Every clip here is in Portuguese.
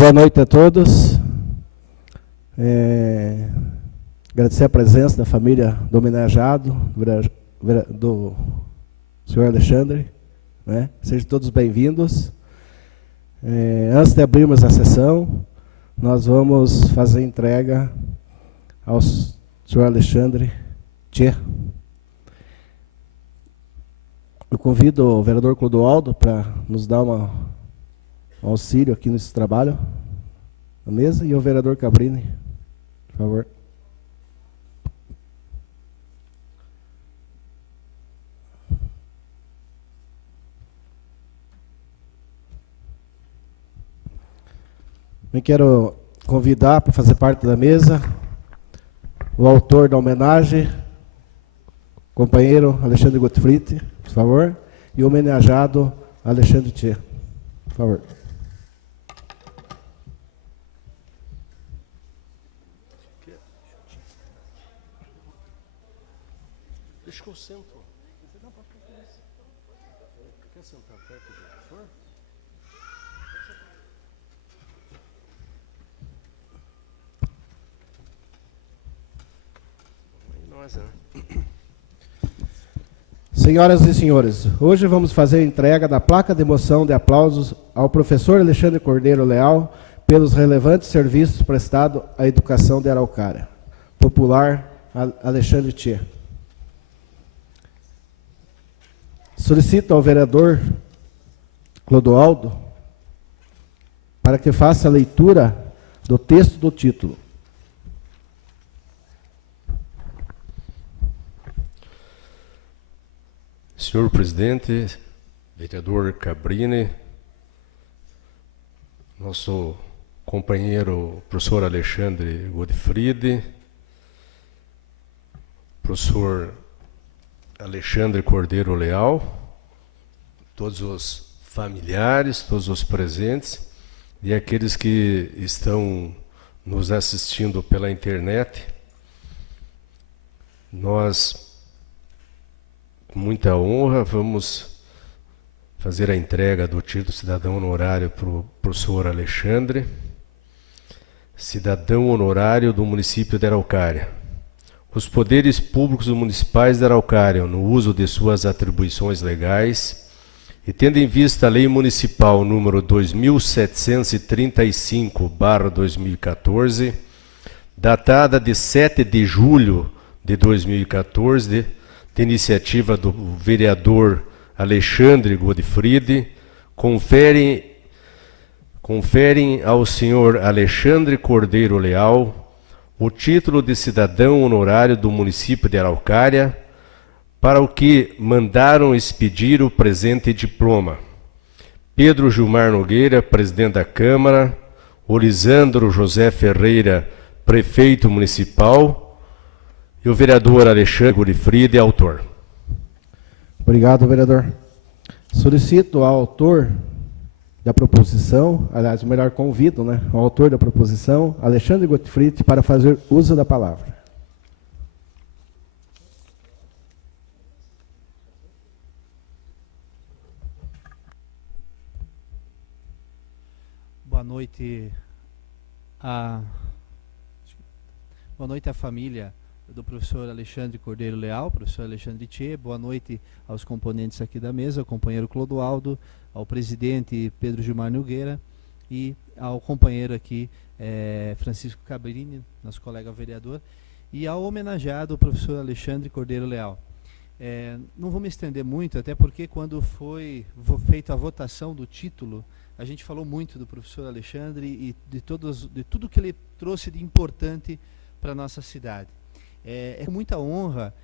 Boa noite a todos. Agradecer a presença da família do homenageado, do senhor Alexandre. Né? Sejam todos bem-vindos. Antes de abrirmos a sessão, nós vamos fazer entrega ao senhor Alexandre Tchê. Eu convido o vereador Clodoaldo para nos dar um auxílio aqui nesse trabalho, na mesa, e o vereador Cabrini, por favor. Eu quero convidar para fazer parte da mesa o autor da homenagem, companheiro Alexandre Gottfried, por favor, e o homenageado Alexandre Tchê, por favor. Deixa que eu sento. Quer sentar perto do professor? Senhoras e senhores, hoje vamos fazer a entrega da placa de moção de aplausos ao professor Alexandre Cordeiro Leal pelos relevantes serviços prestados à educação de Araucária. Popular Alexandre Tchê. Solicito ao vereador Clodoaldo para que faça a leitura do texto do título. Senhor presidente, vereador Cabrini, nosso companheiro professor Alexandre Gottfried, professor Alexandre Cordeiro Leal, todos os familiares, todos os presentes e aqueles que estão nos assistindo pela internet. Nós, com muita honra, vamos fazer a entrega do título cidadão honorário para o professor Alexandre, cidadão honorário do município de Araucária. Os poderes públicos municipais de Araucária, no uso de suas atribuições legais, e tendo em vista a Lei Municipal número 2735/2014, datada de 7 de julho de 2014, de iniciativa do vereador Alexandre Gottfried, conferem ao senhor Alexandre Cordeiro Leal o título de cidadão honorário do município de Araucária, para o que mandaram expedir o presente diploma. Pedro Gilmar Nogueira, presidente da Câmara, Olisandro José Ferreira, prefeito municipal, e o vereador Alexandre Gottfried, autor. Obrigado, vereador. Solicito ao autor da proposição, aliás, melhor convido, né, ao autor da proposição, Alexandre Gottfried, para fazer uso da palavra. Boa noite à família do professor Alexandre Cordeiro Leal, professor Alexandre Tchê. Boa noite aos componentes aqui da mesa, ao companheiro Clodoaldo, ao presidente Pedro Gilmar Nogueira e ao companheiro aqui Francisco Cabrini, nosso colega vereador, e ao homenageado professor Alexandre Cordeiro Leal. Não vou me estender muito, até porque quando foi feita a votação do título, a gente falou muito do professor Alexandre e de tudo que ele trouxe de importante para a nossa cidade. É com muita honra,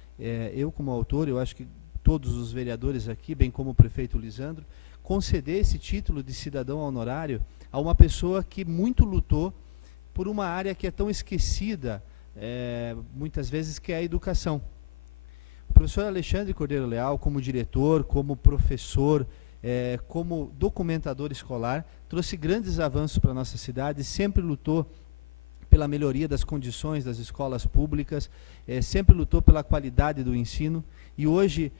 eu como autor, eu acho que todos os vereadores aqui, bem como o prefeito Lisandro, conceder esse título de cidadão honorário a uma pessoa que muito lutou por uma área que é tão esquecida, muitas vezes, que é a educação. O professor Alexandre Cordeiro Leal, como diretor, como professor, como documentador escolar, trouxe grandes avanços para a nossa cidade, sempre lutou pela melhoria das condições das escolas públicas, sempre lutou pela qualidade do ensino e hoje,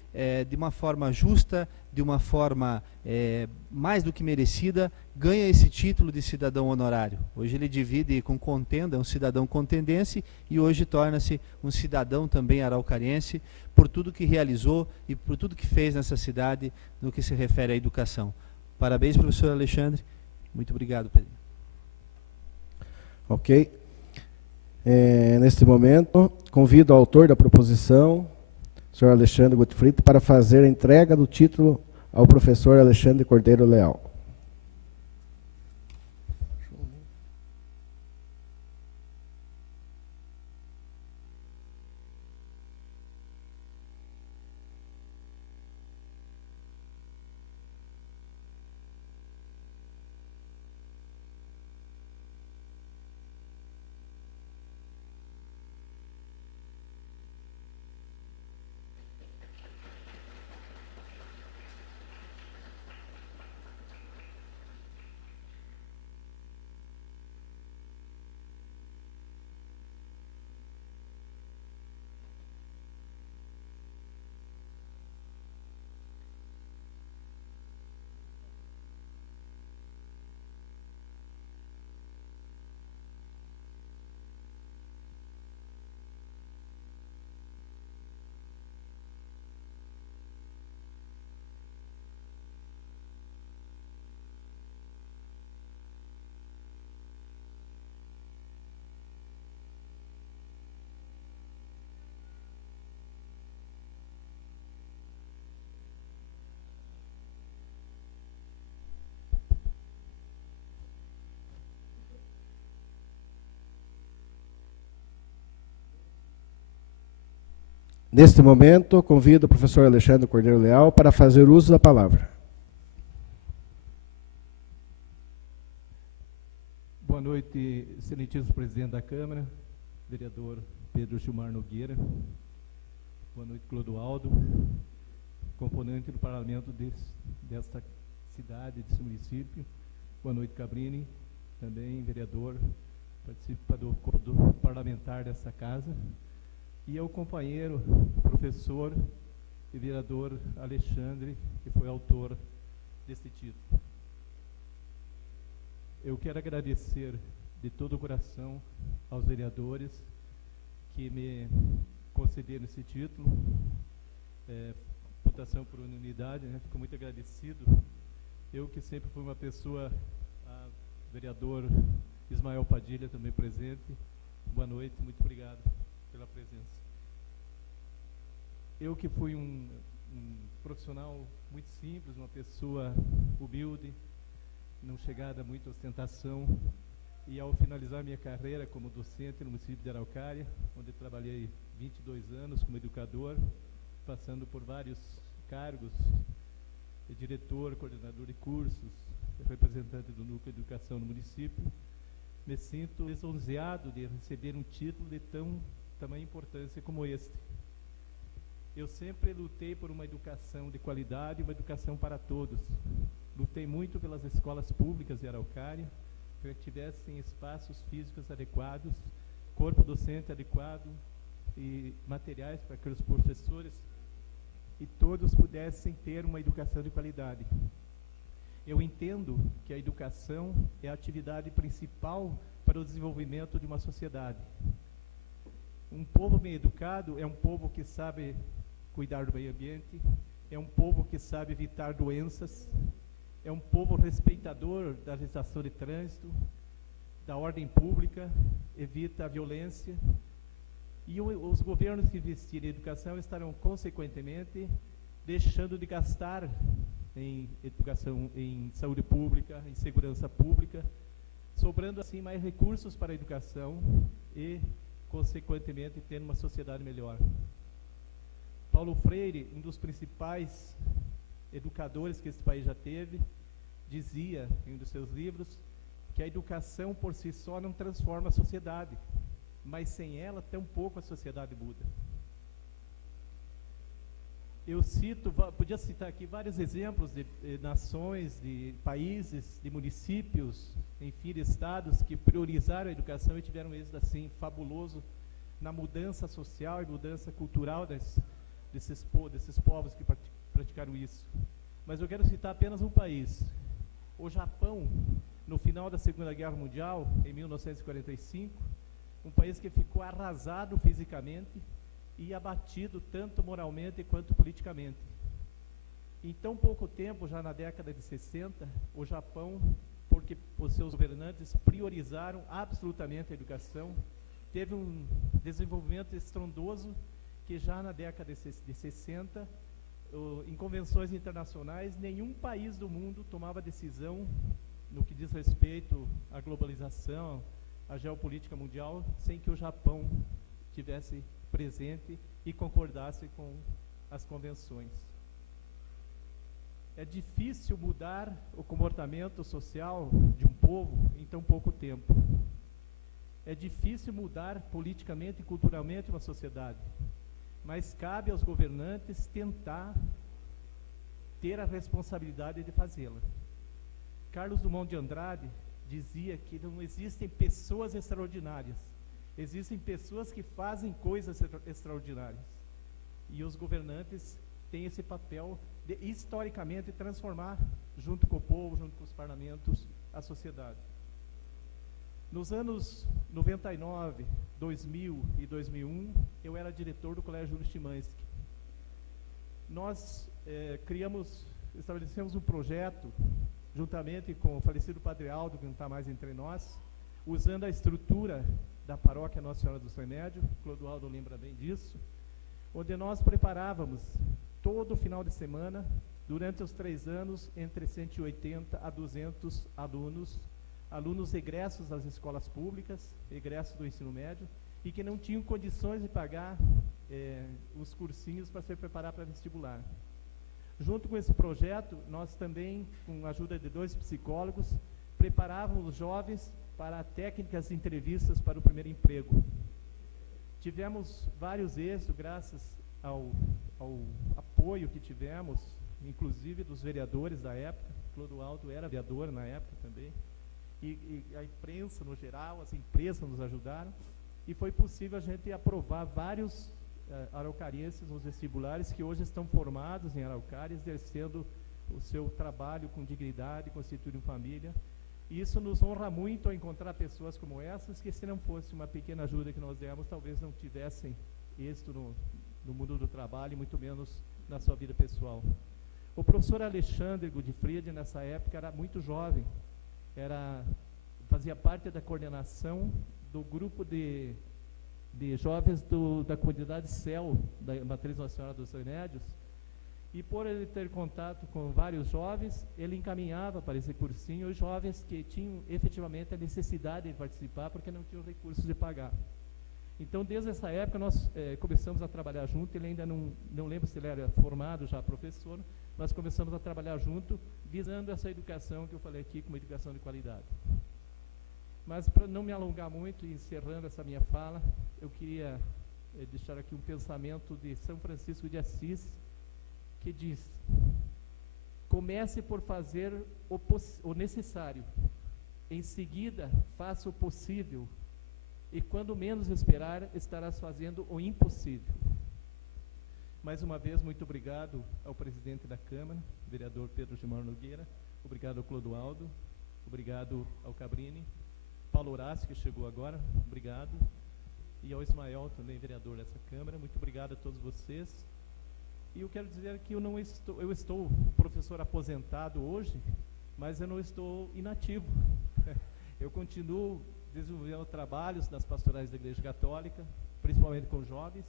de uma forma justa, de uma forma mais do que merecida, ganha esse título de cidadão honorário. Hoje ele divide com contenda, é um cidadão contendense, e hoje torna-se um cidadão também araucariense, por tudo que realizou e por tudo que fez nessa cidade no que se refere à educação. Parabéns, professor Alexandre. Muito obrigado, Pedro. Ok. Neste momento, convido o autor da proposição, o senhor Alexandre Gottfried, para fazer a entrega do título ao professor Alexandre Cordeiro Leal. Neste momento, convido o professor Alexandre Cordeiro Leal para fazer uso da palavra. Boa noite, excelentíssimo presidente da Câmara, vereador Pedro Gilmar Nogueira. Boa noite, Clodoaldo, componente do parlamento desta cidade, desse município. Boa noite, Cabrini, também vereador, participa do parlamentar dessa casa. E ao companheiro, professor e vereador Alexandre, que foi autor desse título. Eu quero agradecer de todo o coração aos vereadores que me concederam esse título, votação por unanimidade, né? Fico muito agradecido. Eu que sempre fui uma pessoa, vereador Ismael Padilha também presente. Boa noite, muito obrigado pela presença. Eu que fui um profissional muito simples, uma pessoa humilde, não chegada a muita ostentação, e ao finalizar minha carreira como docente no município de Araucária, onde trabalhei 22 anos como educador, passando por vários cargos, diretor, coordenador de cursos, representante do Núcleo de Educação no município, me sinto lisonjeado de receber um título de tamanha importância como este. Eu sempre lutei por uma educação de qualidade, uma educação para todos. Lutei muito pelas escolas públicas de Araucária, para que tivessem espaços físicos adequados, corpo docente adequado e materiais para que os professores e todos pudessem ter uma educação de qualidade. Eu entendo que a educação é a atividade principal para o desenvolvimento de uma sociedade. Um povo bem educado é um povo que sabe cuidar do meio ambiente, é um povo que sabe evitar doenças, é um povo respeitador da legislação de trânsito, da ordem pública, evita a violência. E os governos que investirem em educação estarão, consequentemente, deixando de gastar em educação, em saúde pública, em segurança pública, sobrando assim mais recursos para a educação e, consequentemente, tendo uma sociedade melhor. Paulo Freire, um dos principais educadores que esse país já teve, dizia em um dos seus livros que a educação por si só não transforma a sociedade, mas sem ela, tampouco a sociedade muda. Eu podia citar aqui vários exemplos de nações, de países, de municípios, enfim, de estados que priorizaram a educação e tiveram um êxito assim fabuloso na mudança social e mudança cultural desses povos que praticaram isso. mas eu quero citar apenas um país. O Japão, no final da Segunda Guerra Mundial, em 1945, um país que ficou arrasado fisicamente e abatido tanto moralmente quanto politicamente. Em tão pouco tempo, já na década de 60, o Japão, porque os seus governantes priorizaram absolutamente a educação, teve um desenvolvimento estrondoso que já na década de 60, em convenções internacionais, nenhum país do mundo tomava decisão no que diz respeito à globalização, à geopolítica mundial, sem que o Japão tivesse presente e concordasse com as convenções. É difícil mudar o comportamento social de um povo em tão pouco tempo. É difícil mudar politicamente e culturalmente uma sociedade, mas cabe aos governantes tentar ter a responsabilidade de fazê-la. Carlos Drummond de Andrade dizia que não existem pessoas extraordinárias, existem pessoas que fazem coisas extraordinárias. E os governantes têm esse papel de, historicamente, transformar, junto com o povo, junto com os parlamentos, a sociedade. Nos anos 99, 2000 e 2001, eu era diretor do Colégio Júlio Chimansky. Nós estabelecemos um projeto, juntamente com o falecido Padre Aldo, que não está mais entre nós, usando a estrutura da paróquia Nossa Senhora do Remédio, Clodoaldo lembra bem disso, onde nós preparávamos todo final de semana, durante os 3 anos, entre 180 a 200 alunos egressos das escolas públicas, egressos do ensino médio, e que não tinham condições de pagar os cursinhos para se preparar para vestibular. Junto com esse projeto, nós também, com a ajuda de 2 psicólogos, preparávamos os jovens para técnicas de entrevistas para o primeiro emprego. Tivemos vários êxitos, graças ao apoio que tivemos, inclusive dos vereadores da época. Clodoaldo era vereador na época também, e a imprensa no geral, as empresas nos ajudaram, e foi possível a gente aprovar vários araucarienses nos vestibulares que hoje estão formados em Araucária, exercendo o seu trabalho com dignidade, constituindo família. E isso nos honra muito ao encontrar pessoas como essas, que se não fosse uma pequena ajuda que nós demos, talvez não tivessem êxito no mundo do trabalho, e muito menos na sua vida pessoal. O professor Alexandre Godifried, nessa época, era muito jovem, fazia parte da coordenação do grupo de jovens da comunidade CEL, da Matriz Nossa Senhora dos Remédios, e por ele ter contato com vários jovens, ele encaminhava para esse cursinho os jovens que tinham efetivamente a necessidade de participar, porque não tinham recursos de pagar. Então, desde essa época, nós começamos a trabalhar junto. Ele ainda não lembro se ele era formado já professor, nós começamos a trabalhar junto, visando essa educação que eu falei aqui, como educação de qualidade. Mas, para não me alongar muito, e encerrando essa minha fala, eu queria deixar aqui um pensamento de São Francisco de Assis, que diz: comece por fazer o necessário, em seguida faça o possível, e quando menos esperar, estarás fazendo o impossível. Mais uma vez, muito obrigado ao presidente da Câmara, vereador Pedro Gilmar Nogueira, obrigado ao Clodoaldo, obrigado ao Cabrini, Paulo Horácio, que chegou agora, obrigado, e ao Ismael, também vereador dessa Câmara, muito obrigado a todos vocês. E eu quero dizer que eu estou professor aposentado hoje, mas eu não estou inativo. Eu continuo desenvolvendo trabalhos nas pastorais da Igreja Católica, principalmente com jovens,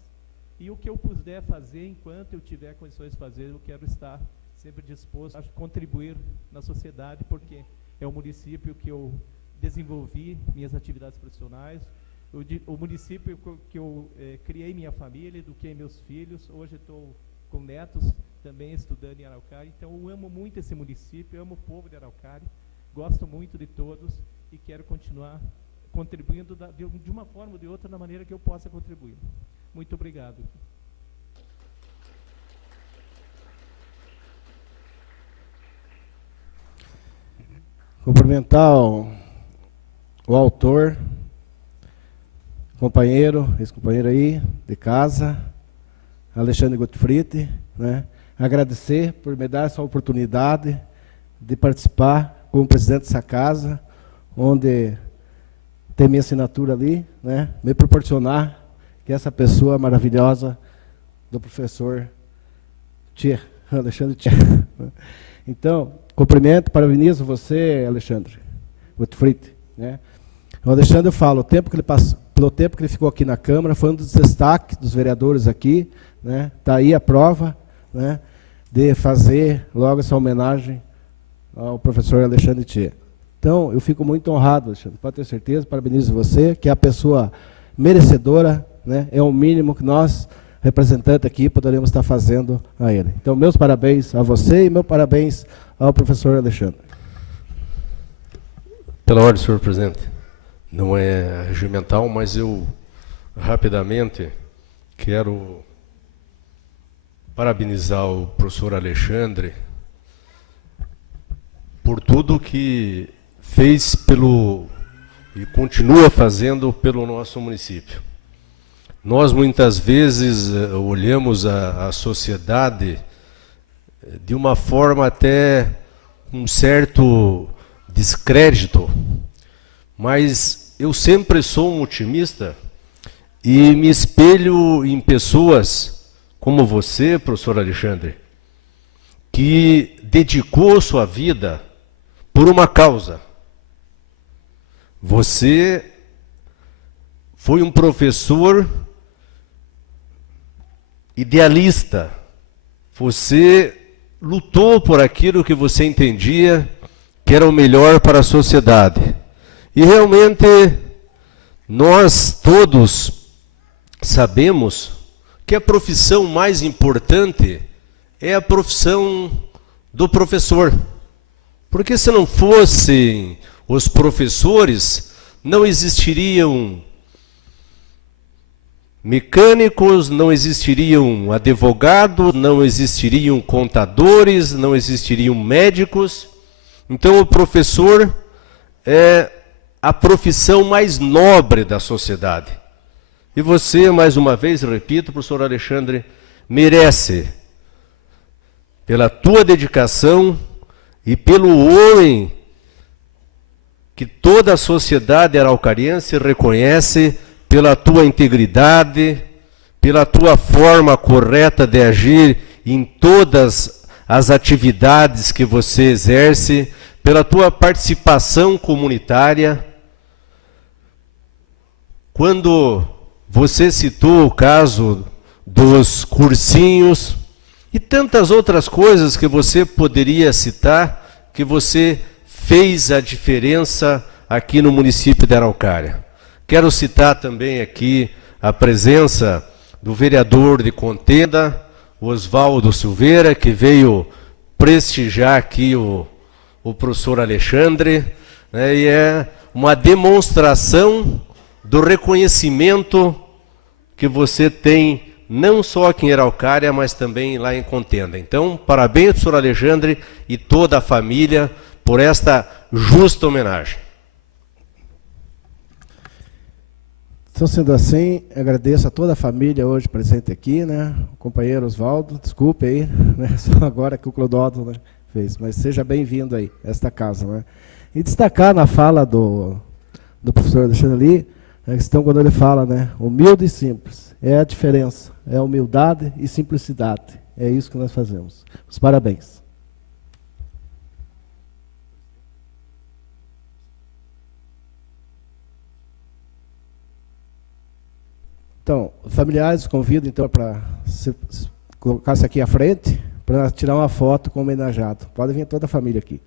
e o que eu puder fazer, enquanto eu tiver condições de fazer, eu quero estar sempre disposto a contribuir na sociedade, porque é o município que eu desenvolvi minhas atividades profissionais, o município que eu criei minha família, eduquei meus filhos, hoje estou com netos também estudando em Araucária. Então eu amo muito esse município, eu amo o povo de Araucária, gosto muito de todos e quero continuar contribuindo de uma forma ou de outra, da maneira que eu possa contribuir. Muito obrigado. Cumprimentar o autor, companheiro, ex-companheiro aí de casa, Alexandre Godifried, né? agradecer por me dar essa oportunidade de participar como presidente dessa casa, onde tem minha assinatura ali, né, me proporcionar que essa pessoa maravilhosa do professor Alexandre Tchê. Então, cumprimento, parabenizo você, Alexandre Gottfried, né? O Alexandre, eu falo, pelo tempo que ele ficou aqui na Câmara, foi um dos destaques dos vereadores aqui, né? Está aí a prova, né, de fazer logo essa homenagem ao professor Alexandre Tchê. Então, eu fico muito honrado, Alexandre, pode ter certeza, parabenizo você, que é a pessoa merecedora, né, é o mínimo que nós, representantes aqui, poderíamos estar fazendo a ele. Então, meus parabéns a você e meus parabéns ao professor Alexandre. Pela ordem, senhor presidente. Não é regimental, mas eu rapidamente quero parabenizar o professor Alexandre por tudo que fez e continua fazendo pelo nosso município. Nós muitas vezes olhamos a sociedade de uma forma até um certo descrédito, mas eu sempre sou um otimista e me espelho em pessoas como você, professor Alexandre, que dedicou sua vida por uma causa. Você foi um professor idealista. Você lutou por aquilo que você entendia que era o melhor para a sociedade. E realmente nós todos sabemos que a profissão mais importante é a profissão do professor. Porque se não fossem os professores, não existiriam mecânicos, não existiriam advogados, não existiriam contadores, não existiriam médicos. Então o professor é a profissão mais nobre da sociedade. E você, mais uma vez, repito, professor Alexandre, merece, pela tua dedicação e pelo homem que toda a sociedade araucariense reconhece, pela tua integridade, pela tua forma correta de agir em todas as atividades que você exerce, pela tua participação comunitária. Quando você citou o caso dos cursinhos e tantas outras coisas que você poderia citar, que você fez a diferença aqui no município de Araucária. Quero citar também aqui a presença do vereador de Contenda, Oswaldo Silveira, que veio prestigiar aqui o professor Alexandre, né, e é uma demonstração do reconhecimento que você tem, não só aqui em Araucária, mas também lá em Contenda. Então, parabéns, professor Alexandre, e toda a família, por esta justa homenagem. Então, sendo assim, agradeço a toda a família hoje presente aqui, né? O companheiro Oswaldo, desculpe aí, né? Só agora que o Clodoaldo, né, fez, mas seja bem-vindo aí a esta casa, né? E destacar na fala do professor Alexandre ali, a questão quando ele fala, né, humilde e simples, é a diferença, é humildade e simplicidade, é isso que nós fazemos. Os parabéns. Então, familiares, convido então para colocar-se aqui à frente, para tirar uma foto com o homenageado. Pode vir toda a família aqui.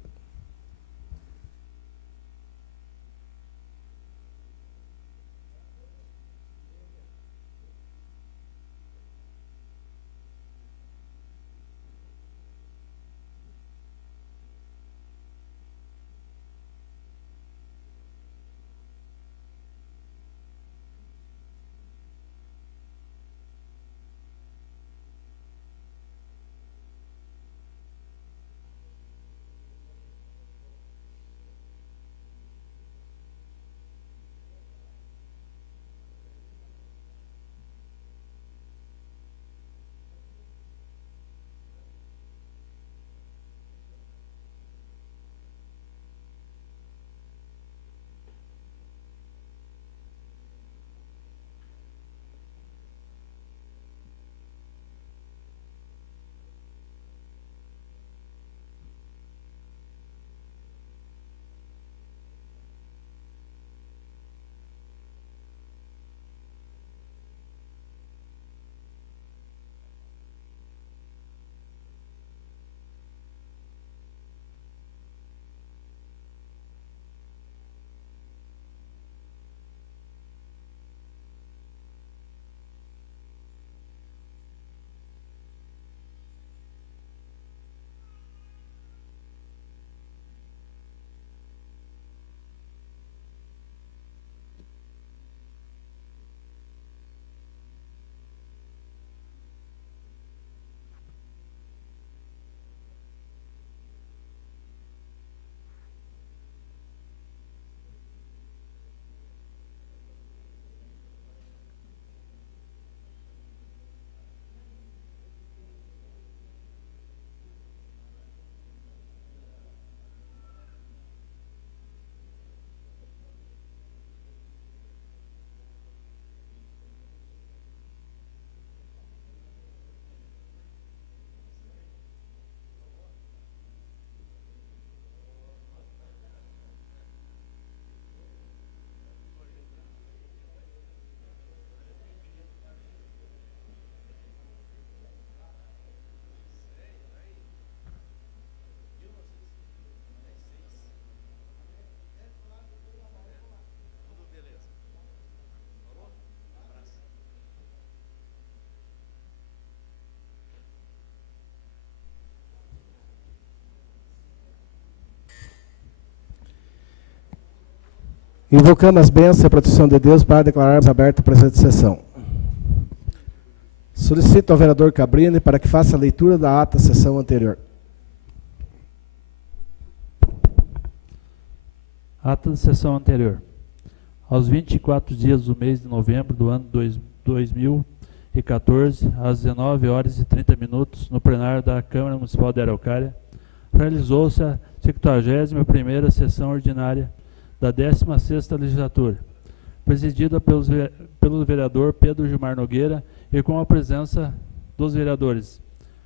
Invocamos as bênçãos e a proteção de Deus para declararmos aberta a presente sessão. Solicito ao vereador Cabrini para que faça a leitura da ata da sessão anterior. Ata da sessão anterior. Aos 24 dias do mês de novembro do ano 2014, às 19 horas e 30 minutos, no plenário da Câmara Municipal de Araucária, realizou-se a 51ª sessão ordinária da 16ª legislatura, presidida pelo vereador Pedro Gilmar Nogueira e com a presença dos vereadores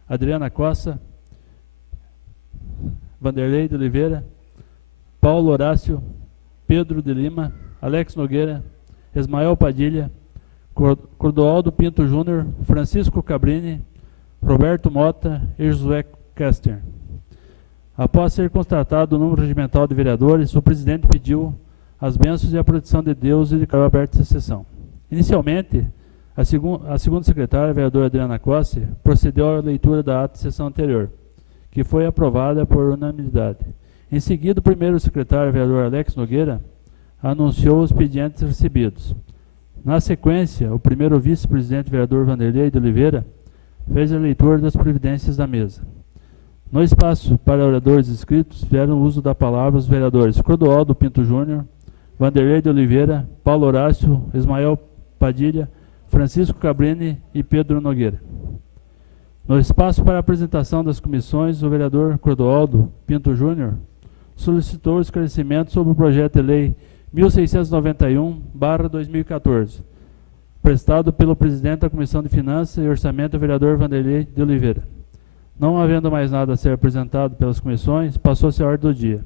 Adriana Costa, Vanderlei de Oliveira, Paulo Horácio, Pedro de Lima, Alex Nogueira, Ismael Padilha, Clodoaldo Pinto Júnior, Francisco Cabrini, Roberto Mota e Josué Kester. Após ser constatado o número regimental de vereadores, o presidente pediu as bênçãos e a proteção de Deus e declarou aberta a sessão. Inicialmente, a segunda secretária, a vereadora Adriana Costa, procedeu à leitura da ata de sessão anterior, que foi aprovada por unanimidade. Em seguida, o primeiro secretário, o vereador Alex Nogueira, anunciou os expedientes recebidos. Na sequência, o primeiro vice-presidente, vereador Vanderlei de Oliveira, fez a leitura das providências da mesa. No espaço para oradores inscritos, vieram uso da palavra os vereadores Clodoaldo Pinto Júnior, Vanderlei de Oliveira, Paulo Horácio, Ismael Padilha, Francisco Cabrini e Pedro Nogueira. No espaço para a apresentação das comissões, o vereador Clodoaldo Pinto Júnior solicitou esclarecimento sobre o projeto de lei 1691/2014, prestado pelo presidente da Comissão de Finanças e Orçamento, o vereador Vanderlei de Oliveira. Não havendo mais nada a ser apresentado pelas comissões, passou-se a ordem do dia.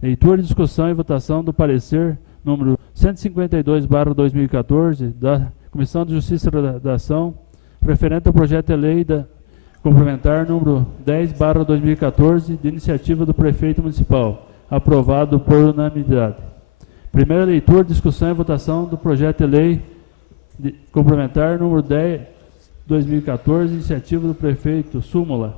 Leitura, discussão e votação do parecer número 152/2014 da Comissão de Justiça e Redação, referente ao projeto de lei complementar número 10/2014, de iniciativa do prefeito municipal, aprovado por unanimidade. Primeira leitura, discussão e votação do projeto de lei complementar número 10/2014, iniciativa do prefeito, súmula.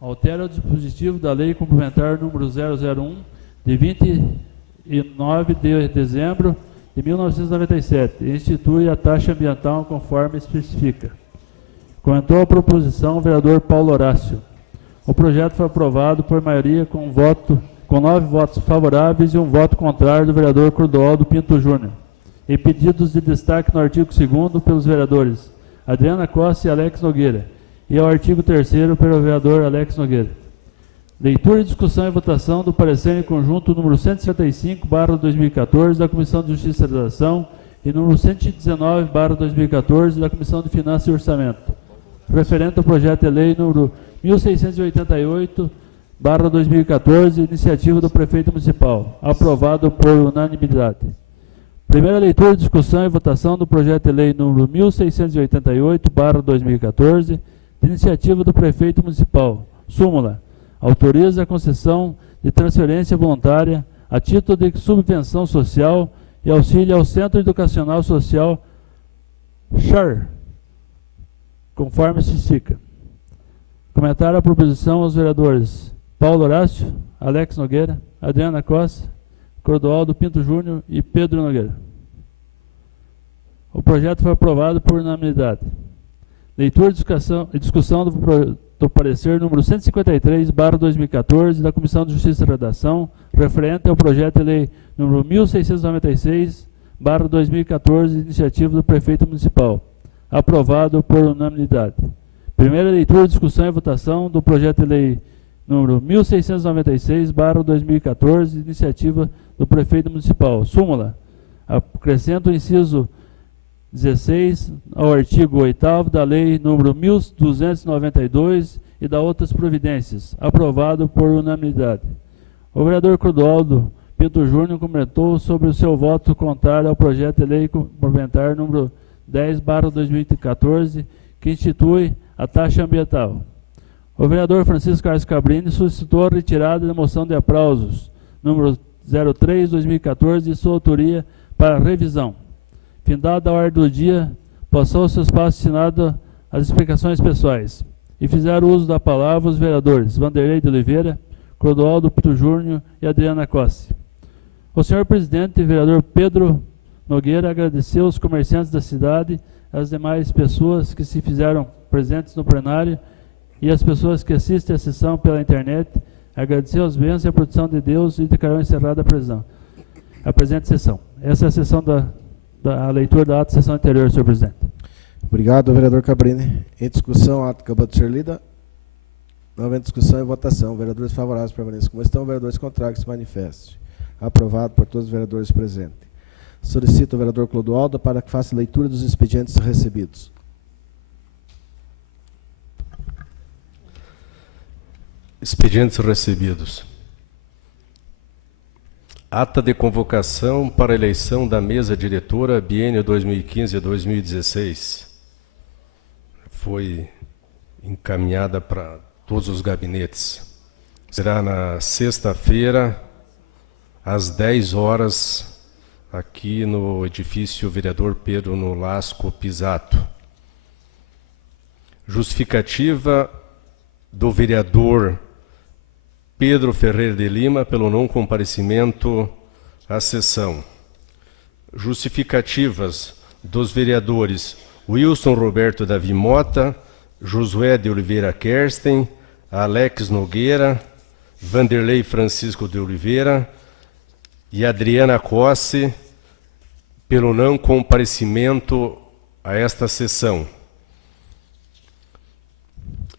Altera o dispositivo da lei complementar número 001, de 29 de dezembro de 1997, e institui a taxa ambiental conforme especifica. Comentou a proposição o vereador Paulo Horácio. O projeto foi aprovado por maioria com 9 votos favoráveis e 1 voto contrário do vereador Clodoaldo Pinto Júnior. E pedidos de destaque no artigo 2º pelos vereadores Adriana Costa e Alex Nogueira, e ao artigo 3º pelo vereador Alex Nogueira. Leitura, discussão e votação do parecer em conjunto número 155/2014 da Comissão de Justiça e Redação e número 119/2014 da Comissão de Finanças e Orçamento, referente ao projeto de lei número 1688/2014, iniciativa do prefeito municipal, aprovado por unanimidade. Primeira leitura, discussão e votação do projeto de lei número 1688/2014, de iniciativa do prefeito municipal, súmula. Autoriza a concessão de transferência voluntária a título de subvenção social e auxílio ao Centro Educacional Social CHAR, conforme se indica. Comentar a proposição aos vereadores Paulo Horácio, Alex Nogueira, Adriana Costa, Clodoaldo Pinto Júnior e Pedro Nogueira. O projeto foi aprovado por unanimidade. Leitura e discussão do parecer número 153/2014 da Comissão de Justiça e Redação, referente ao projeto de lei número 1696/2014, iniciativa do prefeito municipal, aprovado por unanimidade. Primeira leitura, discussão e votação do projeto de lei número 1696/2014, iniciativa do prefeito municipal, súmula. Acrescenta o inciso 16 ao artigo 8º da lei número 1292 e da outras providências, aprovado por unanimidade. O vereador Clodoaldo Pinto Júnior comentou sobre o seu voto contrário ao projeto de lei complementar número 10/2014, que institui a taxa ambiental. O vereador Francisco Carlos Cabrini solicitou a retirada da moção de aplausos número 03/2014 de sua autoria para revisão. Findada a ordem do dia, passou ao seu espaço destinado às explicações pessoais e fizeram uso da palavra os vereadores Vanderlei de Oliveira, Clodoaldo Pinto Júnior e Adriana Costa. O senhor presidente, vereador Pedro Nogueira, agradeceu aos comerciantes da cidade, as demais pessoas que se fizeram presentes no plenário e as pessoas que assistem a sessão pela internet. Agradeceu aos bens e a produção de Deus e declarou encerrada a presente sessão. Essa é a sessão da leitura da ata de sessão anterior, senhor presidente. Obrigado, vereador Cabrini. Em discussão, a ata acabou de ser lida. Não havendo discussão e votação. Vereadores favoráveis permaneçam como estão. Vereadores contrários se manifestem. Aprovado por todos os vereadores presentes. Solicito o vereador Clodoaldo para que faça leitura dos expedientes recebidos. Expedientes recebidos. Ata de convocação para a eleição da mesa diretora biênio 2015 a 2016. Foi encaminhada para todos os gabinetes. Será na sexta-feira, às 10 horas, aqui no edifício Vereador Pedro Nolasco Pisato. Justificativa do vereador Pedro Ferreira de Lima pelo não comparecimento à sessão. Justificativas dos vereadores Wilson Roberto Davi Mota, Josué de Oliveira Kersten, Alex Nogueira, Vanderlei Francisco de Oliveira e Adriana Cosse pelo não comparecimento a esta sessão.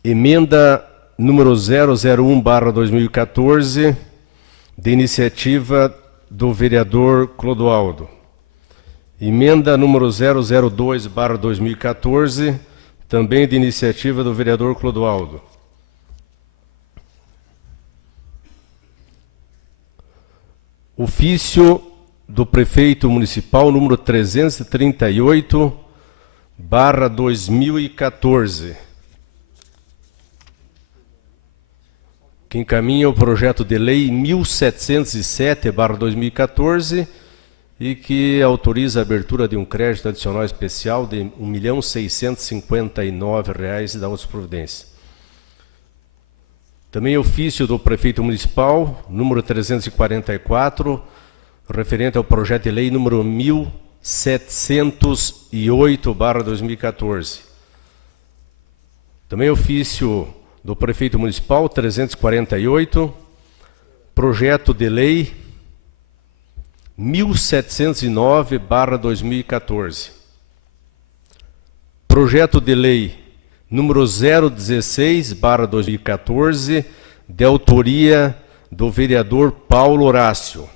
Emenda número 001/2014, de iniciativa do vereador Clodoaldo. Emenda número 002/2014, também de iniciativa do vereador Clodoaldo. Ofício do prefeito municipal número 338/2014. Que encaminha o projeto de lei 1707/2014 e que autoriza a abertura de um crédito adicional especial de R$ 1.659 da outra providência. Também ofício do prefeito municipal, número 344, referente ao projeto de lei número 1708/2014. Também ofício do prefeito municipal, 348, projeto de lei 1709/2014. Projeto de lei número 016/2014, de autoria do vereador Paulo Horácio.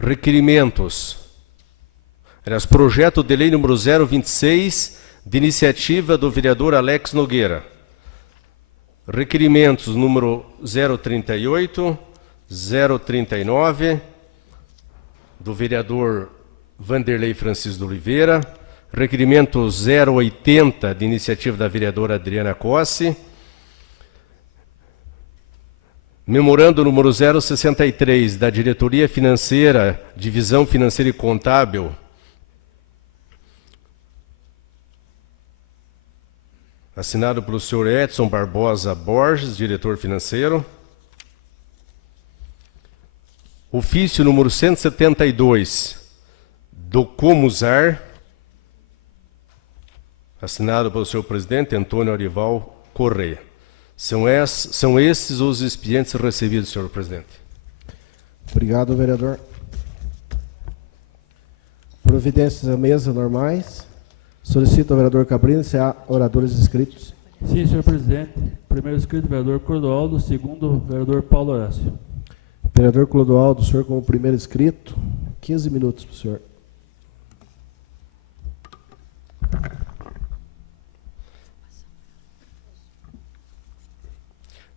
Requerimentos. Projeto de lei número 026, de iniciativa do vereador Alex Nogueira. Requerimentos número 038, 039, do vereador Vanderlei Francisco de Oliveira. Requerimento 080, de iniciativa da vereadora Adriana Cosse. Memorando número 063, da Diretoria Financeira, Divisão Financeira e Contábil, assinado pelo senhor Edson Barbosa Borges, diretor financeiro. Ofício número 172, do Comusar, assinado pelo senhor presidente Antônio Arival Correia. São esses os expedientes recebidos, senhor presidente. Obrigado, vereador. Providências à mesa normais. Solicito ao vereador Cabrini se há oradores inscritos. Sim, senhor presidente. Primeiro inscrito, vereador Clodoaldo. Segundo, vereador Paulo Horácio. Vereador Clodoaldo, o senhor como primeiro inscrito. 15 minutos para o senhor.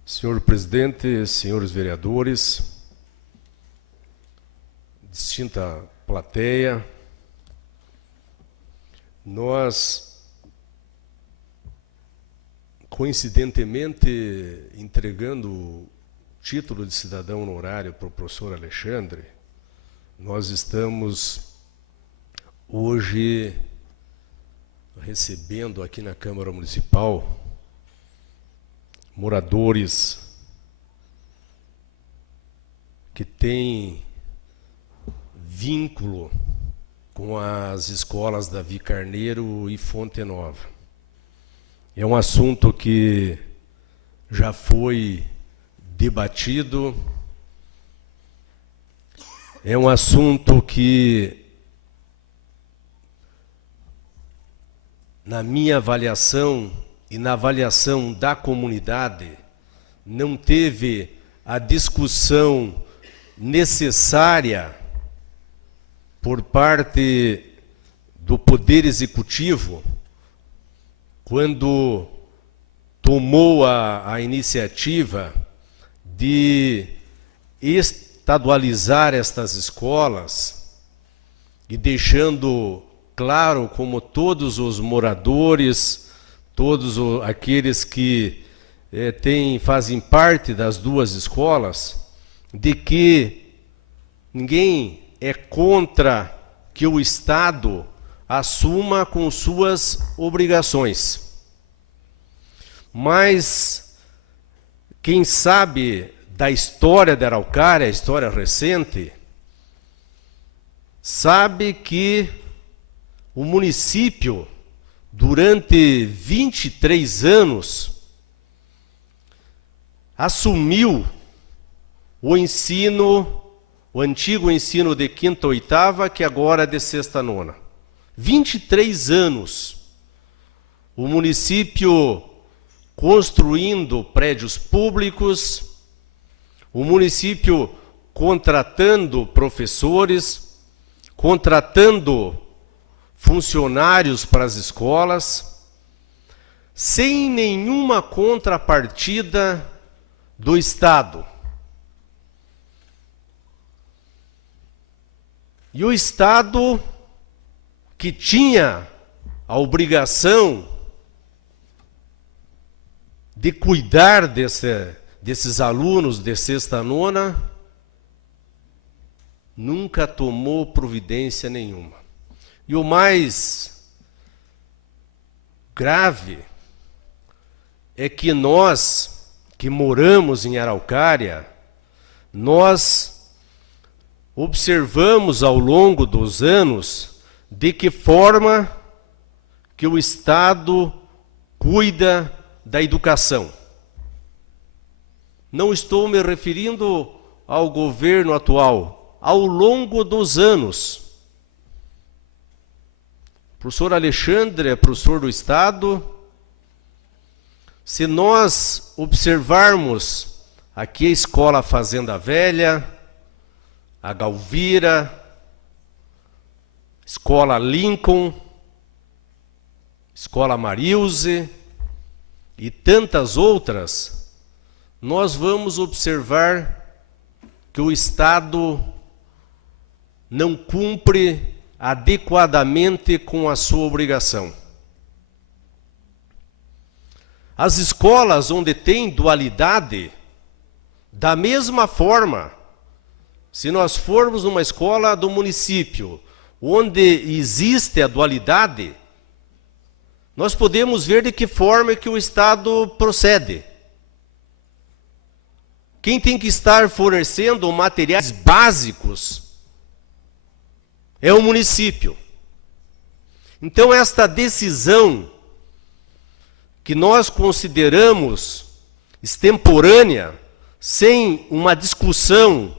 Senhor presidente, senhores vereadores, distinta plateia, nós, coincidentemente, entregando o título de cidadão honorário para o professor Alexandre, nós estamos hoje recebendo aqui na Câmara Municipal moradores que têm vínculo com as escolas Davi Carneiro e Fonte Nova. É um assunto que já foi debatido, é um assunto que, na minha avaliação e na avaliação da comunidade, não teve a discussão necessária por parte do Poder Executivo, quando tomou a iniciativa de estadualizar estas escolas e deixando claro como todos os moradores, todos aqueles que fazem parte das duas escolas, de que ninguém é contra que o Estado assuma com suas obrigações. Mas quem sabe da história da Araucária, a história recente, sabe que o município, durante 23 anos, assumiu o antigo ensino de quinta a oitava, que agora é de sexta a nona. 23 anos, o município construindo prédios públicos, o município contratando professores, contratando funcionários para as escolas, sem nenhuma contrapartida do Estado. E o Estado, que tinha a obrigação de cuidar desses alunos de sexta a nona, nunca tomou providência nenhuma. E o mais grave é que nós, que moramos em Araucária, nós observamos ao longo dos anos de que forma que o Estado cuida da educação. Não estou me referindo ao governo atual, ao longo dos anos. O professor Alexandre é professor do Estado. Se nós observarmos aqui a Escola Fazenda Velha, a Galvira, Escola Lincoln, Escola Marilze e tantas outras, nós vamos observar que o Estado não cumpre adequadamente com a sua obrigação. As escolas onde tem dualidade, da mesma forma, se nós formos numa escola do município, onde existe a dualidade, nós podemos ver de que forma que o Estado procede. Quem tem que estar fornecendo materiais básicos é o município. Então, esta decisão que nós consideramos extemporânea, sem uma discussão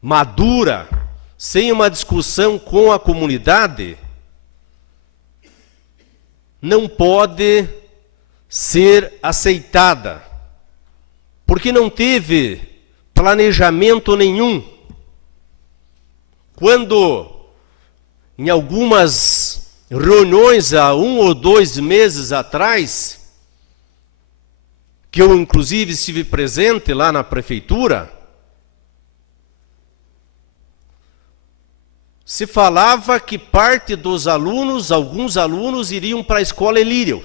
madura, sem uma discussão com a comunidade, não pode ser aceitada, porque não teve planejamento nenhum. Quando, em algumas reuniões há 1 ou 2 meses atrás, que eu inclusive estive presente lá na prefeitura, se falava que parte dos alunos, alguns alunos, iriam para a escola Elírio.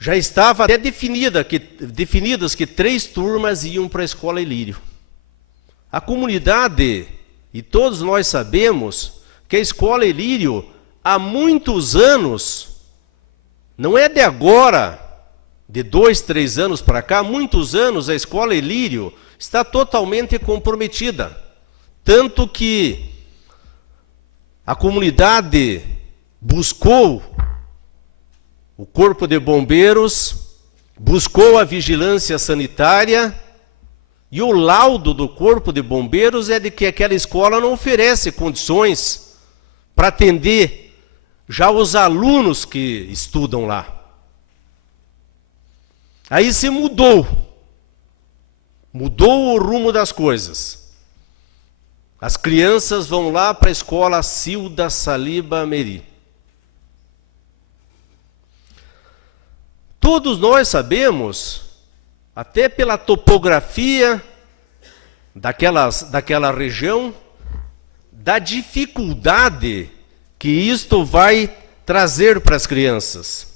Já estava até definidas que 3 turmas iam para a escola Elírio. A comunidade, e todos nós sabemos, que a escola Elírio há muitos anos, não é de agora, de 2, 3 anos para cá, há muitos anos a Escola Ilírio está totalmente comprometida. Tanto que a comunidade buscou o Corpo de Bombeiros, buscou a vigilância sanitária, e o laudo do Corpo de Bombeiros é de que aquela escola não oferece condições para atender já os alunos que estudam lá. Aí se mudou o rumo das coisas. As crianças vão lá para a escola Cilda Saliba Meri. Todos nós sabemos, até pela topografia daquela região, da dificuldade que isto vai trazer para as crianças.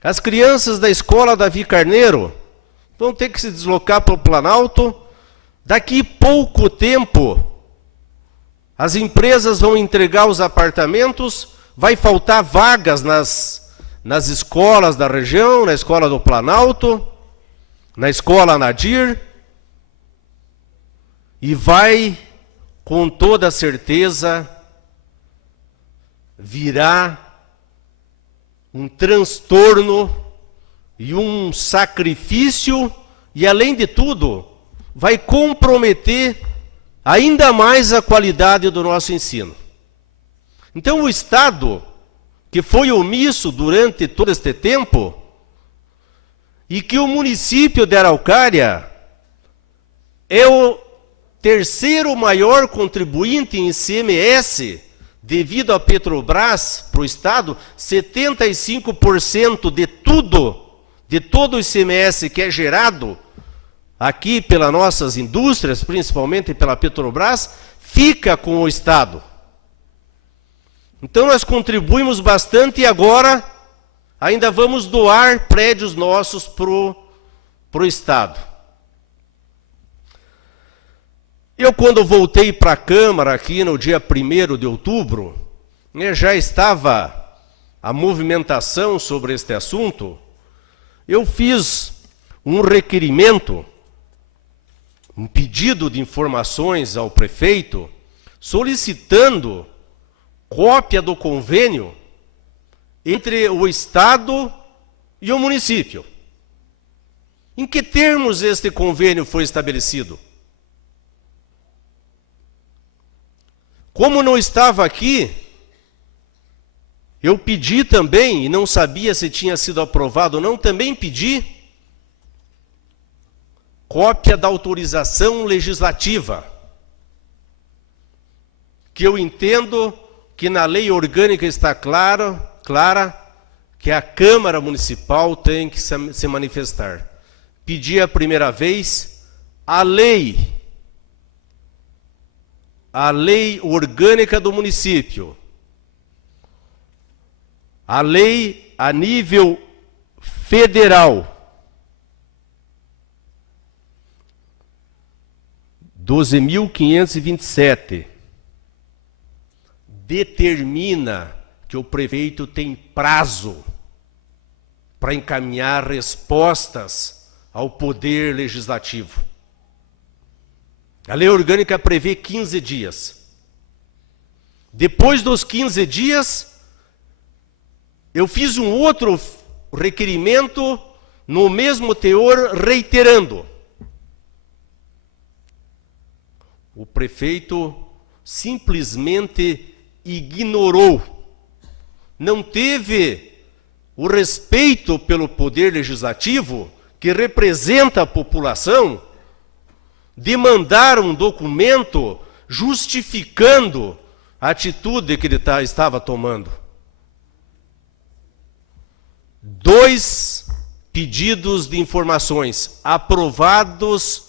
As crianças da escola Davi Carneiro vão ter que se deslocar para o Planalto. Daqui pouco tempo, as empresas vão entregar os apartamentos, vai faltar vagas nas escolas da região, na escola do Planalto, na escola Nadir, e vai, com toda certeza, virar um transtorno e um sacrifício, e além de tudo, vai comprometer ainda mais a qualidade do nosso ensino. Então o Estado, que foi omisso durante todo este tempo, e que o município de Araucária é o terceiro maior contribuinte em ICMS, devido à Petrobras, para o Estado, 75% de todo o ICMS que é gerado aqui pelas nossas indústrias, principalmente pela Petrobras, fica com o Estado. Então nós contribuímos bastante e agora ainda vamos doar prédios nossos para o Estado. Eu, quando voltei para a Câmara, aqui no dia 1º de outubro, já estava a movimentação sobre este assunto. Eu fiz um requerimento, um pedido de informações ao prefeito, solicitando cópia do convênio entre o Estado e o município. Em que termos este convênio foi estabelecido? Como não estava aqui, eu pedi também, e não sabia se tinha sido aprovado ou não, também pedi cópia da autorização legislativa, que eu entendo que na lei orgânica está clara que a Câmara Municipal tem que se manifestar. Pedi a primeira vez a lei orgânica do município, a lei a nível federal, 12.527, determina que o prefeito tem prazo para encaminhar respostas ao Poder Legislativo. A lei orgânica prevê 15 dias. Depois dos 15 dias, eu fiz um outro requerimento no mesmo teor, reiterando. O prefeito simplesmente ignorou, não teve o respeito pelo Poder Legislativo, que representa a população, de mandar um documento justificando a atitude que ele estava tomando. 2 pedidos de informações aprovados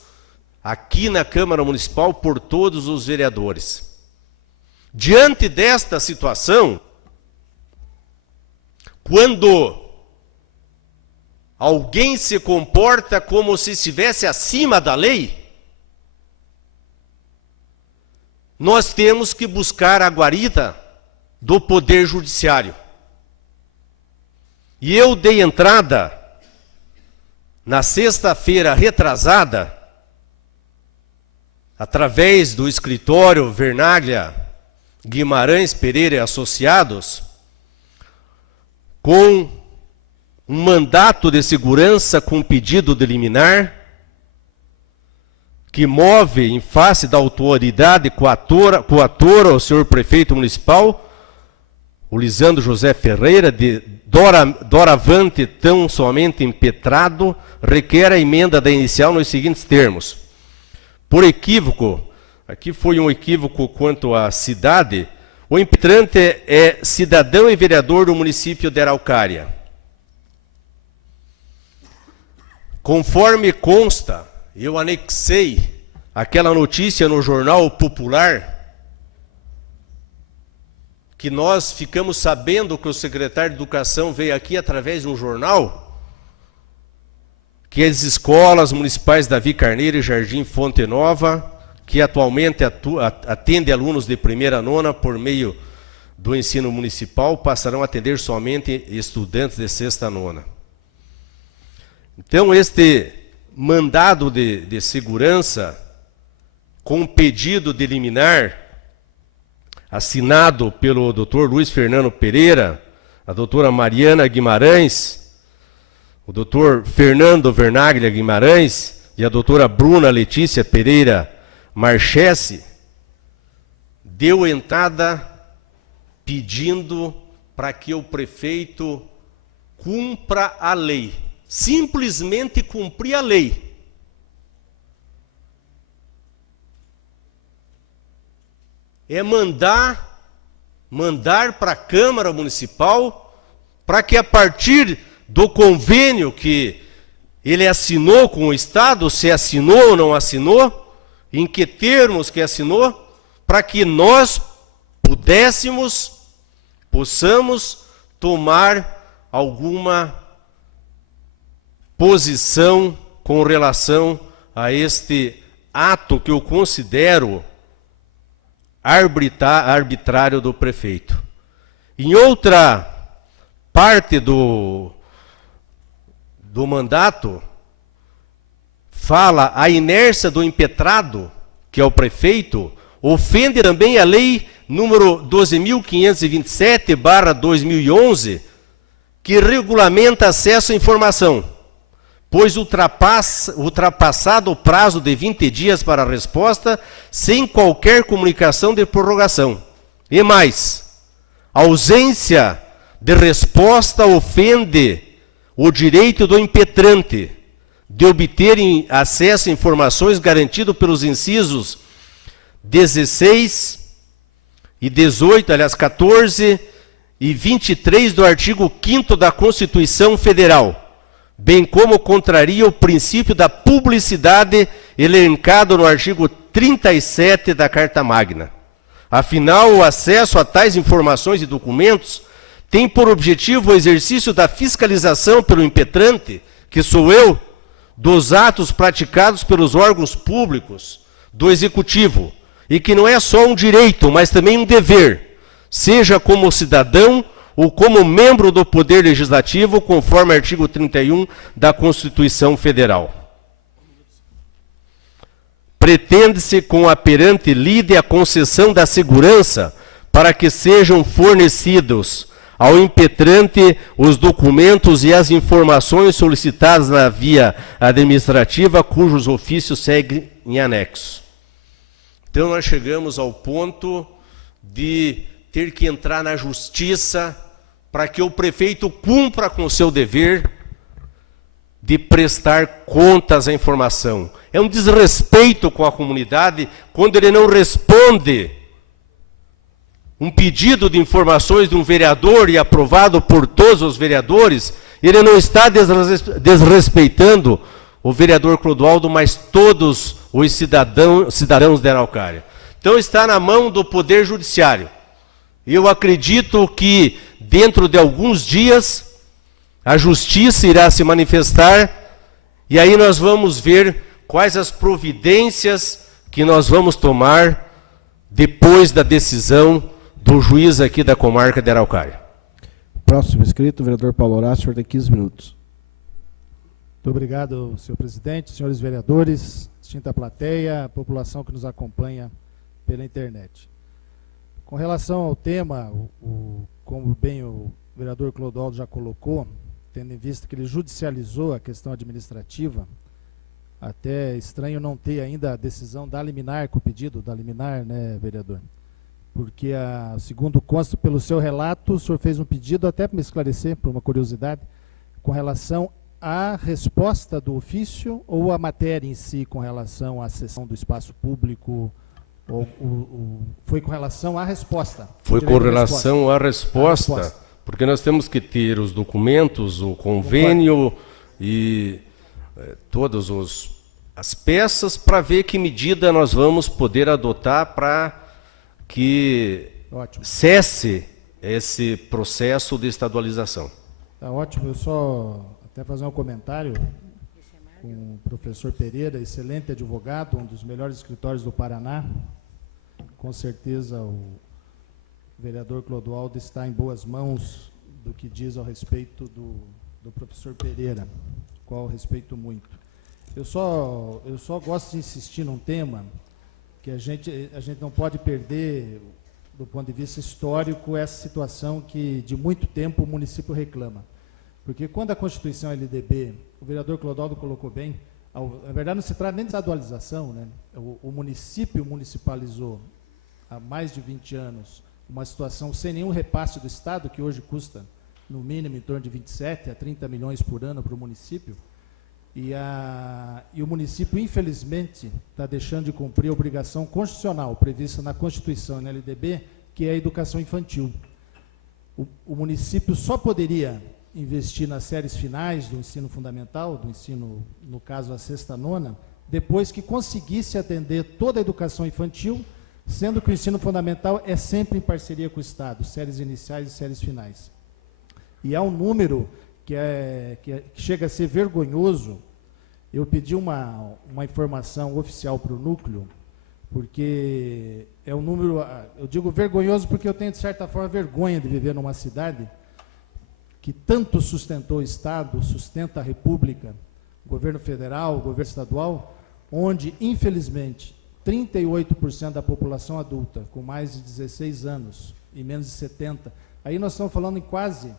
aqui na Câmara Municipal por todos os vereadores. Diante desta situação, quando alguém se comporta como se estivesse acima da lei, nós temos que buscar a guarida do Poder Judiciário. E eu dei entrada na sexta-feira retrasada, através do escritório Vernaglia Guimarães Pereira e Associados, com um mandato de segurança com pedido de liminar, que move em face da autoridade coatora, o senhor prefeito municipal, o Lisandro José Ferreira, de doravante tão somente impetrado, requer a emenda da inicial nos seguintes termos. Por equívoco, aqui foi um equívoco quanto à cidade, o impetrante é cidadão e vereador do município de Araucária. Conforme consta, eu anexei aquela notícia no Jornal Popular, que nós ficamos sabendo que o secretário de Educação veio aqui através de um jornal, que as escolas municipais Davi Carneiro e Jardim Fonte Nova, que atualmente atende alunos de primeira a nona por meio do ensino municipal, passarão a atender somente estudantes de sexta a nona. Então, este mandado de segurança, com pedido de liminar, assinado pelo Dr. Luiz Fernando Pereira, a doutora Mariana Guimarães, o Dr. Fernando Vernaglia Guimarães e a doutora Bruna Letícia Pereira Marchese, deu entrada pedindo para que o prefeito cumpra a lei. Simplesmente cumprir a lei. É mandar para a Câmara Municipal para que, a partir do convênio que ele assinou com o Estado, se assinou ou não assinou, em que termos que assinou, para que nós possamos tomar alguma posição com relação a este ato que eu considero arbitrário do prefeito. Em outra parte do mandato, fala a inércia do impetrado, que é o prefeito, ofende também a lei número 12.527/2011, que regulamenta acesso à informação, pois ultrapassado o prazo de 20 dias para a resposta, sem qualquer comunicação de prorrogação. E mais, a ausência de resposta ofende o direito do impetrante de obter acesso a informações garantido pelos incisos 16 e 18, aliás, 14 e 23 do artigo 5º da Constituição Federal, bem como contraria o princípio da publicidade elencado no artigo 37 da Carta Magna. Afinal, o acesso a tais informações e documentos tem por objetivo o exercício da fiscalização pelo impetrante, que sou eu, dos atos praticados pelos órgãos públicos do Executivo, e que não é só um direito, mas também um dever, seja como cidadão ou como membro do Poder Legislativo, conforme o artigo 31 da Constituição Federal. Pretende-se com a perante lide a concessão da segurança para que sejam fornecidos ao impetrante os documentos e as informações solicitadas na via administrativa, cujos ofícios seguem em anexo. Então nós chegamos ao ponto de ter que entrar na justiça para que o prefeito cumpra com o seu dever de prestar contas à informação. É um desrespeito com a comunidade quando ele não responde um pedido de informações de um vereador e aprovado por todos os vereadores. Ele não está desrespeitando o vereador Clodoaldo, mas todos os cidadãos de Araucária. Então está na mão do Poder Judiciário. Eu acredito que dentro de alguns dias a justiça irá se manifestar e aí nós vamos ver quais as providências que nós vamos tomar depois da decisão do juiz aqui da comarca de Araucária. Próximo inscrito, vereador Paulo Horácio, senhor tem 15 minutos. Muito obrigado, senhor presidente, senhores vereadores, distinta plateia, a população que nos acompanha pela internet. Com relação ao tema, como bem o vereador Clodoaldo já colocou, tendo em vista que ele judicializou a questão administrativa, até estranho não ter ainda a decisão da liminar com o pedido da liminar, né, vereador? Porque, segundo consta pelo seu relato, o senhor fez um pedido, até para me esclarecer, por uma curiosidade, com relação à resposta do ofício ou a matéria em si, com relação à sessão do espaço público, foi com relação à resposta? Foi com relação à resposta, porque nós temos que ter os documentos, o convênio e todas as peças para ver que medida nós vamos poder adotar para que cesse esse processo de estadualização. Tá ótimo, eu só até fazer um comentário com o professor Pereira, excelente advogado, um dos melhores escritórios do Paraná. Com certeza o vereador Clodoaldo está em boas mãos do que diz ao respeito do professor Pereira, qual eu respeito muito. Eu só gosto de insistir num tema que a gente não pode perder, do ponto de vista histórico, essa situação que de muito tempo o município reclama. Porque quando a Constituição LDB, o vereador Clodoaldo colocou bem, na verdade não se trata nem de estadualização, né? O município municipalizou há mais de 20 anos uma situação sem nenhum repasse do Estado, que hoje custa no mínimo em torno de 27 a 30 milhões por ano para o município, e o município, infelizmente, está deixando de cumprir a obrigação constitucional prevista na Constituição e na LDB, que é a educação infantil. O município só poderia investir nas séries finais do ensino fundamental, do ensino, no caso, a sexta, nona, depois que conseguisse atender toda a educação infantil, sendo que o ensino fundamental é sempre em parceria com o Estado, séries iniciais e séries finais. E há um número que chega a ser vergonhoso. Eu pedi uma informação oficial para o núcleo, porque é um número, eu digo vergonhoso porque eu tenho, de certa forma, vergonha de viver numa cidade que tanto sustentou o Estado, sustenta a República, o governo federal, o governo estadual, onde, infelizmente, 38% da população adulta, com mais de 16 anos e menos de 70, aí nós estamos falando em quase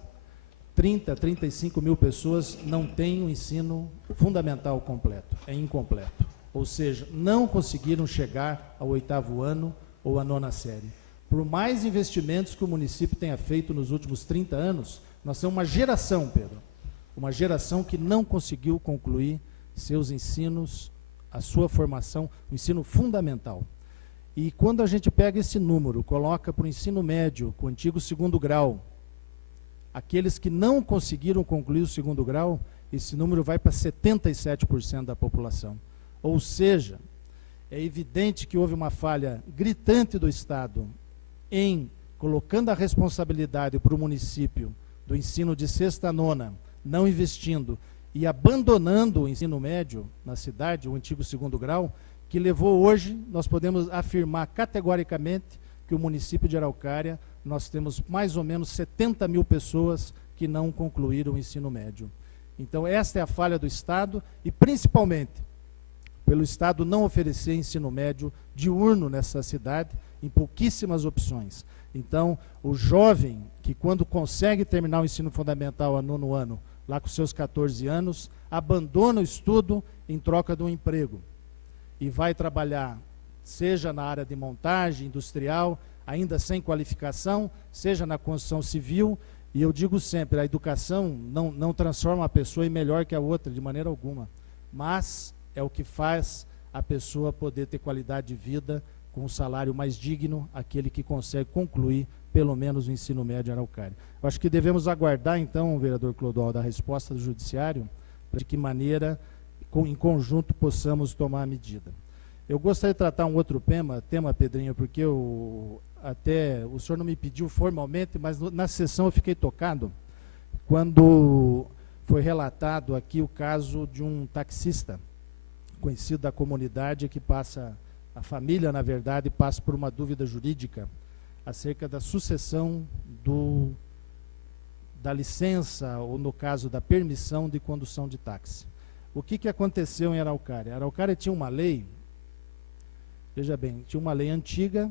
30, 35 mil pessoas não têm o ensino fundamental completo, é incompleto. Ou seja, não conseguiram chegar ao 8º ano ou à 9ª série. Por mais investimentos que o município tenha feito nos últimos 30 anos, nós temos uma geração, Pedro, uma geração que não conseguiu concluir seus ensinos, a sua formação, o ensino fundamental. E quando a gente pega esse número, coloca para o ensino médio, com o antigo 2º grau, aqueles que não conseguiram concluir o 2º grau, esse número vai para 77% da população. Ou seja, é evidente que houve uma falha gritante do Estado em colocando a responsabilidade para o município do ensino de sexta a nona, não investindo e abandonando o ensino médio na cidade, o antigo 2º grau, que levou hoje, nós podemos afirmar categoricamente que o município de Araucária, nós temos mais ou menos 70 mil pessoas que não concluíram o ensino médio. Então, esta é a falha do Estado e, principalmente, pelo Estado não oferecer ensino médio diurno nessa cidade, em pouquíssimas opções. Então, o jovem que, quando consegue terminar o ensino fundamental a 9º ano, lá com seus 14 anos, abandona o estudo em troca de um emprego e vai trabalhar, seja na área de montagem industrial, ainda sem qualificação, seja na construção civil, e eu digo sempre, a educação não transforma a pessoa em melhor que a outra, de maneira alguma, mas é o que faz a pessoa poder ter qualidade de vida com um salário mais digno, aquele que consegue concluir, pelo menos, o ensino médio em Araucária. Eu acho que devemos aguardar, então, vereador Clodoaldo, a resposta do Judiciário, de que maneira, em conjunto, possamos tomar a medida. Eu gostaria de tratar um outro tema, Pedrinho, porque até o senhor não me pediu formalmente, mas na sessão eu fiquei tocado, quando foi relatado aqui o caso de um taxista, conhecido da comunidade, que passa, a família, na verdade, passa por uma dúvida jurídica acerca da sucessão da licença, ou no caso da permissão de condução de táxi. O que aconteceu em Araucária? Araucária tinha uma lei, veja bem, tinha uma lei antiga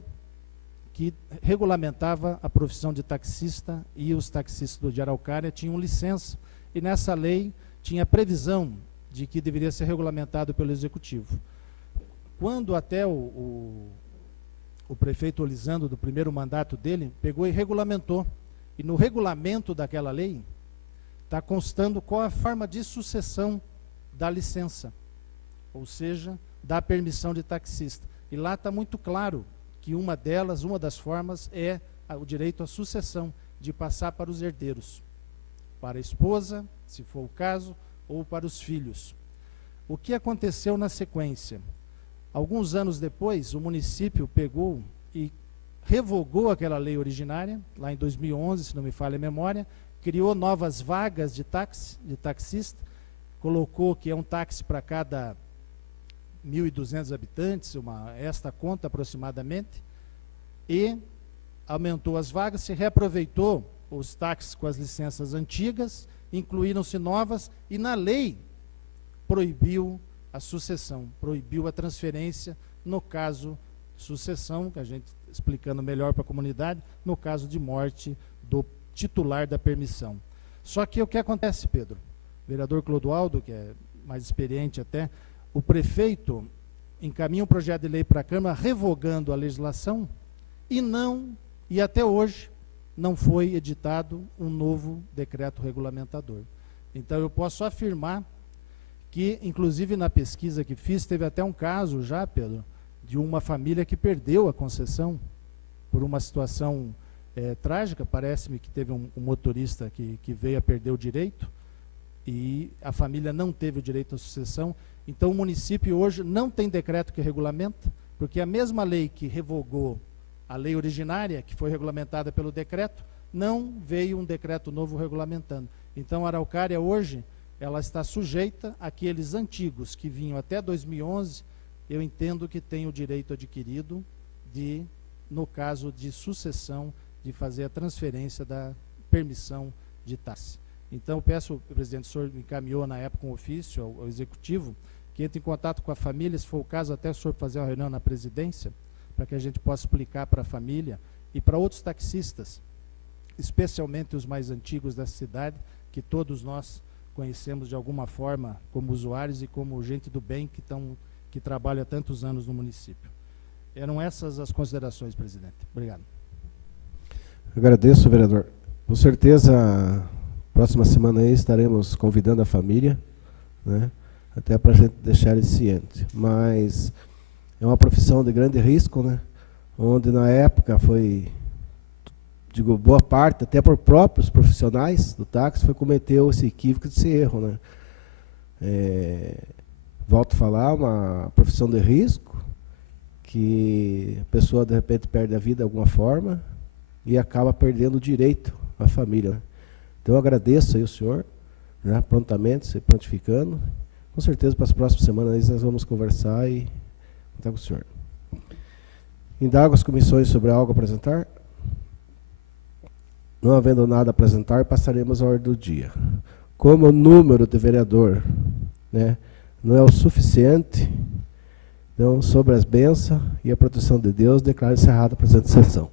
que regulamentava a profissão de taxista, e os taxistas de Araucária tinham licença, e nessa lei tinha previsão de que deveria ser regulamentado pelo Executivo. Quando até o prefeito Olisando, do primeiro mandato dele, pegou e regulamentou, e no regulamento daquela lei está constando qual é a forma de sucessão da licença, ou seja, da permissão de taxista. E lá está muito claro que uma das formas é o direito à sucessão, de passar para os herdeiros, para a esposa, se for o caso, ou para os filhos. O que aconteceu na sequência? Alguns anos depois, o município pegou e revogou aquela lei originária, lá em 2011, se não me falha a memória, criou novas vagas de taxista, colocou que é um táxi para cada 1.200 habitantes, esta conta aproximadamente, e aumentou as vagas, se reaproveitou os táxis com as licenças antigas, incluíram-se novas, e na lei proibiu a sucessão, proibiu a transferência, no caso sucessão, que a gente explicando melhor para a comunidade, no caso de morte do titular da permissão. Só que o que acontece, Pedro? O vereador Clodoaldo, que é mais experiente até, o prefeito encaminha um projeto de lei para a Câmara revogando a legislação e até hoje não foi editado um novo decreto regulamentador. Então eu posso afirmar que, inclusive na pesquisa que fiz, teve até um caso já, Pedro, de uma família que perdeu a concessão por uma situação trágica. Parece-me que teve um motorista que veio a perder o direito, e a família não teve o direito à sucessão. Então o município hoje não tem decreto que regulamenta, porque a mesma lei que revogou a lei originária, que foi regulamentada pelo decreto, não veio um decreto novo regulamentando. Então a Araucária hoje, ela está sujeita àqueles antigos que vinham até 2011, eu entendo que tem o direito adquirido de, no caso de sucessão, de fazer a transferência da permissão de táxi. Então, eu peço, presidente, o senhor me encaminhou na época um ofício ao Executivo, que entre em contato com a família, se for o caso, até o senhor fazer uma reunião na presidência, para que a gente possa explicar para a família e para outros taxistas, especialmente os mais antigos da cidade, que todos nós conhecemos de alguma forma como usuários e como gente do bem que trabalha há tantos anos no município. Eram essas as considerações, presidente. Obrigado. Agradeço, vereador. Com certeza, próxima semana aí estaremos convidando a família, né, até para a gente deixar ele ciente. Mas é uma profissão de grande risco, né, onde na época foi, digo, boa parte, até por próprios profissionais do táxi, cometeu esse equívoco, esse erro, né. Volto a falar, uma profissão de risco, que a pessoa de repente perde a vida de alguma forma e acaba perdendo o direito à família, né? Então eu agradeço aí o senhor, já prontamente se prontificando. Com certeza para as próximas semanas nós vamos conversar e contar com o senhor. Indago as comissões sobre algo a apresentar? Não havendo nada a apresentar, passaremos à ordem do dia. Como o número de vereador, né, não é o suficiente, então, sobre as bênçãos e a proteção de Deus, declaro encerrada a presente sessão.